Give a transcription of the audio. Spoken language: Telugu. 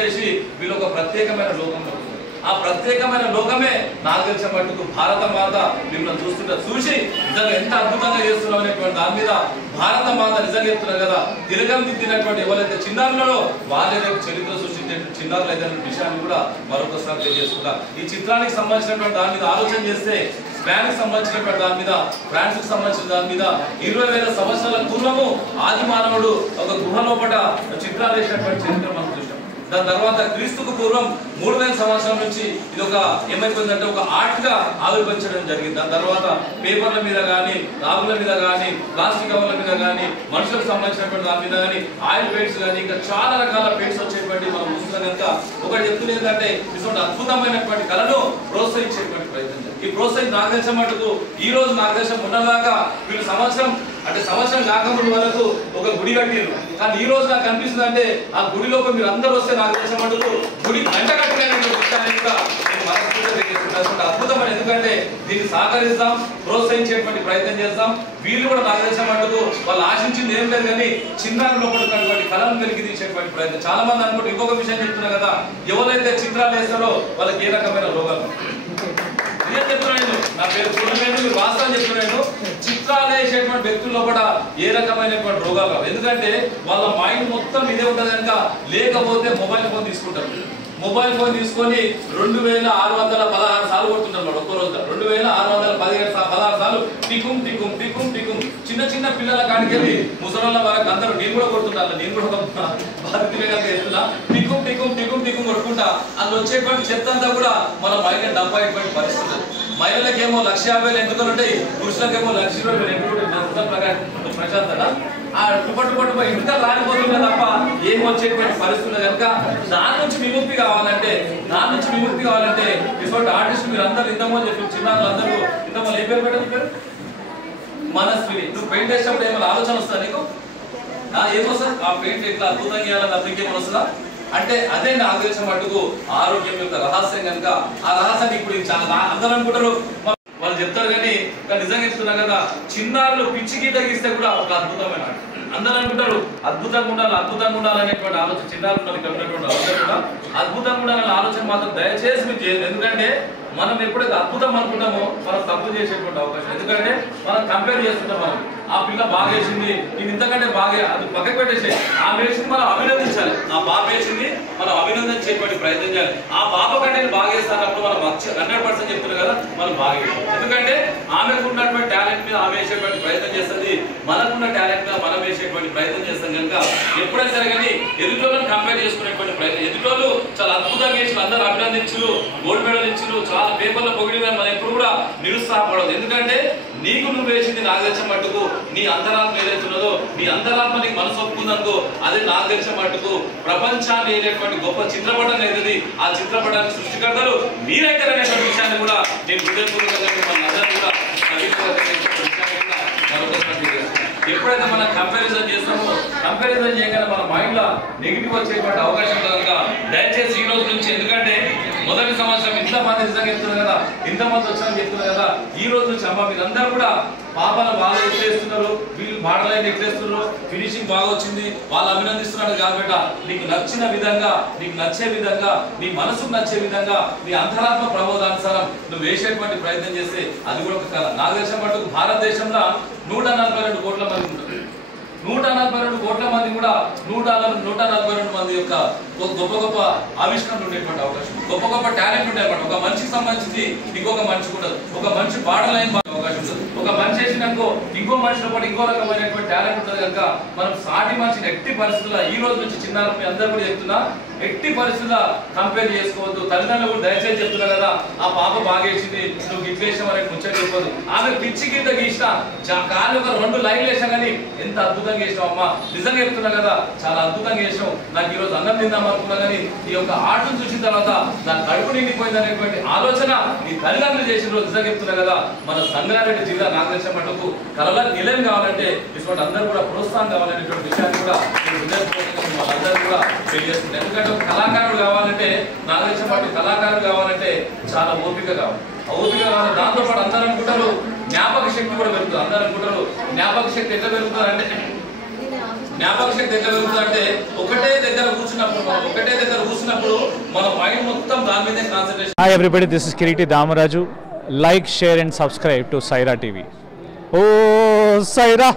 పెట్టేసి వీళ్ళు ఒక ప్రత్యేకమైన లోకంలో ఆ ప్రత్యేకమైన లోకమే నాకు తెలిసిన మట్టుకు భారత మాత మిమ్మల్ని చూసి నిజంగా ఎంత అద్భుతంగా చేస్తున్నాం అనేటువంటి దాని మీద భారత మాత నిజంగా చెప్తున్నారు కదా తిరగం దిద్దినటువంటి ఎవరైతే చిన్నారులలో వాళ్ళే రేపు చరిత్ర సృష్టించే చిన్నారులు అయితే విషయాన్ని కూడా మరొకసారి తెలియజేసుకుంటా. ఈ చిత్రానికి సంబంధించినటువంటి దాని మీద ఆలోచన చేస్తే స్పాన్ కి సంబంధించినటువంటి దాని మీద ఫ్రాన్స్ కి సంబంధించిన దాని మీద 20,000 సంవత్సరాల పూర్వము ఆది మానవుడు ఒక గుహ లోపల చిత్రాలు వేసినటువంటి చరిత్ర మనం చూసాం. దాని తర్వాత క్రీస్తుకు పూర్వం 3,000 సంవత్సరాల నుంచి ఇది ఒక ఏమైపోయిందంటే ఒక ఆర్ట్ గా ఆవిర్భవించడం జరిగింది. దాని తర్వాత పేపర్ల మీద కానీ రాగుల మీద కానీ ప్లాస్టిక్ కవర్ల మీద కానీ మనుషులకు సంబంధించినటువంటి దాని మీద కానీ ఆయిల్ పెయింట్స్ కానీ ఇంకా చాలా రకాల పెయింట్స్ వచ్చేటువంటి మనం చూస్తున్నాం కనుక ఒకటి చెప్తుంది ఏంటంటే ఇటువంటి అద్భుతమైనటువంటి కళను ప్రోత్సహించేటువంటి ప్రయత్నం. ఈ ప్రోత్సహించి నాకు తెలిసిన మటుకు ఈ రోజు నాకు తెలిసిన ఉన్నదాకా వీళ్ళు సంవత్సరం కాకముందు వరకు ఒక గుడి కట్టిరు. కానీ ఈ రోజు నాకు కనిపిస్తుంది అంటే ఆ గుడిలోకి మీరు అందరూ వస్తే నాకు తెలిసిన మటుకు గుడి గంట అద్భుతమైన ఎందుకంటే దీన్ని సహకరిస్తాం ప్రోత్సహించేటువంటి ప్రయత్నం చేస్తాం. వీళ్ళు కూడా నాకు తెలిసిన మటుకు వాళ్ళు ఆశించింది ఏం లేదు కానీ చిన్నారులో పడుతున్నటువంటి కళను వెలికి తీసేటువంటి ప్రయత్నం. చాలా మంది అనుకుంటే ఇంకొక విషయం చెప్తున్నారు కదా ఎవరైతే చిత్రాలు వేస్తారో వాళ్ళకి ఏ రకమైన రోగాలు నేను చెప్తున్నాను నా పేరు చూడలేదు వాస్తవం చెప్తున్నాను చిత్రాలు వేసేటువంటి వ్యక్తుల్లో కూడా ఏ రకమైనటువంటి రోగాలు రావు. ఎందుకంటే వాళ్ళ మైండ్ మొత్తం ఇదే ఉంటుంది కనుక లేకపోతే మొబైల్ ఫోన్ తీసుకుంటారు. మొబైల్ ఫోన్ తీసుకొని 2,616 సార్లు కొడుతుంటారు ఒక్కో రోజు 2,616 సార్లు టికుం టికుం టికుం టికుం చిన్న చిన్న పిల్లల కాడికి వెళ్ళి ముసలోళ్ళ వరకు అందరూ నేను కూడా కొడుతుంటాను. నేను కూడా బాధితులే కనుక వెళ్తున్నా టికుం టికుం టికుం టికుం కొట్టుకుంటా అందులో వచ్చేటువంటి చెత్త అంతా కూడా మన మైండ్ డబ్బా అయిపోయిన పరిస్థితి. మహిళలకేమో 150,000 ఎంపికలు ఉంటాయి, పురుషులకేమో 1,20,000 ఎంపికలు ఉంటాయి. ప్రశాంతత ఆ టుపట్టుపట్టు ఇంకా రాలిపోతుందా తప్ప ఏం వచ్చేటువంటి పరిస్థితులు కనుక దాని నుంచి విముక్తి కావాలంటే ఇటువంటి ఆర్టిస్ట్ మీరు అందరూ ఇంతమంది చెప్పి చిన్నారులు అందరూ ఇంతమంది ఏ పేరు పెట్టారు మనస్విని. నువ్వు పెయింట్ వేసినప్పుడు ఏమైనా ఆలోచన వస్తుందా నీకు? ఏమొస్తుంది ఆ పెయింట్ ఎట్లా అద్భుతంగా చేయాలని అర్థం ఏమైనా వస్తుందా అంటే అదే నాకు తెలిసిన మటుకు ఆరోగ్యం యొక్క రహస్యం కనుక ఆ రహస్యాన్ని ఇప్పుడు చాలా అందరూ అనుకుంటారు వాళ్ళు చెప్తారు కానీ నిజంగా చెప్తున్నా కదా చిన్నారులు పిచ్చి గీత గీస్తే కూడా ఒక అద్భుతమైన అందరూ అనుకుంటారు అద్భుతంగా ఉండాలనేటువంటి ఆలోచన చిన్నారులు ఇక్కడ ఉన్నటువంటి అందరూ కూడా అద్భుతంగా ఉండాలనే ఆలోచన మాత్రం దయచేసి మీరు చేయలేదు. ఎందుకంటే మనం ఎప్పుడైతే అద్భుతం అనుకుంటామో మనం తప్పు చేసేటువంటి అవకాశం. ఎందుకంటే మనం కంపేర్ చేస్తుంటాం. మనం ఆ పిల్ల బాగా వేసింది నేను ఇంతకంటే బాగా అది పక్కకు పెట్టేసి ఆమె వేసింది మనం అభినందించాలి. ఆ పాప వేసింది మనం అభినందించేటువంటి ప్రయత్నం చేయాలి. ఆ పాప కంటే బాగా వేస్తున్నప్పుడు మనం 100% చెప్తున్నారు కదా మనం బాగా వేస్తాం. ఎందుకంటే ఆమెకు ఉన్నటువంటి టాలెంట్ మీద ఆమె వేసేటువంటి ప్రయత్నం చేస్తుంది, మనకున్న టాలెంట్ మీద మనం వేసేటువంటి ప్రయత్నం చేస్తాం. కనుక ఎప్పుడైనా సరే కానీ ఎదుటోళ్ళని కంపేర్ చేసుకునేటువంటి ప్రయత్నం ఎదుటోళ్ళు చాలా అద్భుతంగా వేసి అందరూ అభినందించు గోల్డ్ మెడల్ ఇచ్చారు చాలా పేపర్లో పొగిడిన మనం ఎప్పుడు కూడా నిరుత్సాహపడదు. ఎందుకంటే నీకు నువ్వు వేసింది నాకు తెలిసిన మట్టుకు నీ అంతరాత్మ ఏదైతున్నదో నీ అంతరాత్మ నీకు మనసు ఒప్పుకుందనుకో అదే నాకు తెలిసిన మట్టుకు ప్రపంచాన్ని వేయలేటువంటి గొప్ప చిత్రపటం ఏదైతుంది ఆ చిత్రపటానికి సృష్టికర్తలు మీరైతే అనేటువంటి విషయాన్ని కూడా నేను హృదయపూర్వకంగా మన అందరూ కూడా ఎప్పుడైతే మనం కంపారిజన్ చేస్తామో కంపారిజన్ చేయగానే మన మైండ్ లో నెగిటివ్ వచ్చేటువంటి అవకాశం కనుక దయచేసి ఈ రోజు నుంచి ఎందుకంటే మొదటి సంవత్సరం ఇంతమంది నిజంగా చెప్తున్నారు కదా ఇంతమంది వచ్చారని చెప్తున్నారు కదా ఈ రోజు నుంచి అమ్మ మీరందరూ కూడా పాపను బాగా ఎట్లేస్తున్నారు వీళ్ళు బాటలైన ఎట్లేస్తున్నారు ఫినిషింగ్ బాగా వచ్చింది వాళ్ళు అభినందిస్తున్నారు కాబట్టి నీకు నచ్చిన విధంగా నీకు నచ్చే విధంగా నీ మనసుకు నచ్చే విధంగా నీ అంతరాత్మ ప్రబోధానుసారం నువ్వు వేసేటువంటి ప్రయత్నం చేస్తే అది కూడా ఒక కళ. నాకు తెలిసిన మటుకు భారతదేశంలో 142 కోట్ల మంది ఉంటారు. 142 కోట్ల మంది కూడా 142 మంది యొక్క గొప్ప గొప్ప ఆవిష్కరణలు ఉండేటువంటి అవకాశం గొప్ప గొప్ప టాలెంట్ ఉంటాయి అన్నమాట. ఒక మనిషికి సంబంధించి ఇంకొక మనిషికి ఉండదు. ఒక మనిషి బాటలైన అవకాశం ఉంటుంది. ఒక మనిషి వేసినాకో ఇంకో మనిషిలో పాటు ఇంకో రకమైనటువంటి టాలెంట్ ఉంటుంది కనుక మనం సాటి మనిషిని ఎట్టి పరిస్థితుల్లో ఈ రోజు నుంచి చిన్నారు మీ అందరూ కూడా చెప్తున్నా ఎట్టి పరిస్థితుల్లో కంపేర్ చేసుకోవద్దు. తల్లిదండ్రులు కూడా దయచేసి చెప్తున్నా కదా ఆ పాప బాగా వేసింది నువ్వు గిట్ వేసాం అనేది ముచ్చట చెప్పదు. ఆమె పిచ్చి గీత గీసినా కాలు ఒక 2 లైన్లు వేసాం కానీ ఎంత అద్భుతంగా వేసావు అమ్మ నిజంగా చెప్తున్నా కదా చాలా అద్భుతంగా వేసావు. నాకు ఈరోజు అన్నం తిందాం అనుకున్నా కానీ ఈ యొక్క ఆటను చూసిన తర్వాత దాని కడుపు నిండిపోయింది అనేటువంటి ఆలోచన ఈ తల్లిదండ్రులు చేసిన రోజు నిజంగా చెప్తున్నా కదా మన సంగారెడ్డి జిల్లా నాకు తెలిసిన మటుకు కళల నిలయం కావాలంటే ఇటువంటి అందరూ కూడా ప్రోత్సాహం కావాలనేటువంటి విషయాన్ని కూడా వాళ్ళందరూ కూడా తెలియజేస్తున్నారు. ఎందుకంటే ఒక కళాకారుడు కావాలంటే నాకు తెలిసిన మటుకు కళాకారుడు కావాలంటే చాలా ఓపిక కావాలి. ఓపిక కావాలి. దాంతో పాటు అందరూ అనుకుంటారు జ్ఞాపక శక్తి కూడా పెరుగుతుంది. అందరూ అనుకుంటారు జ్ఞాపక శక్తి ఎట్లా పెరుగుతుంది అంటే జ్ఞాపక శక్తి ఎట్లా పెరుగుతుంది అంటే ఒకటే దగ్గర కూర్చున్నప్పుడు మన మైండ్ మొత్తం దాని మీదే concentration. Hi everybody, this is Kiriti Damaraju. Like, share and subscribe to Saira TV. Oh Saira.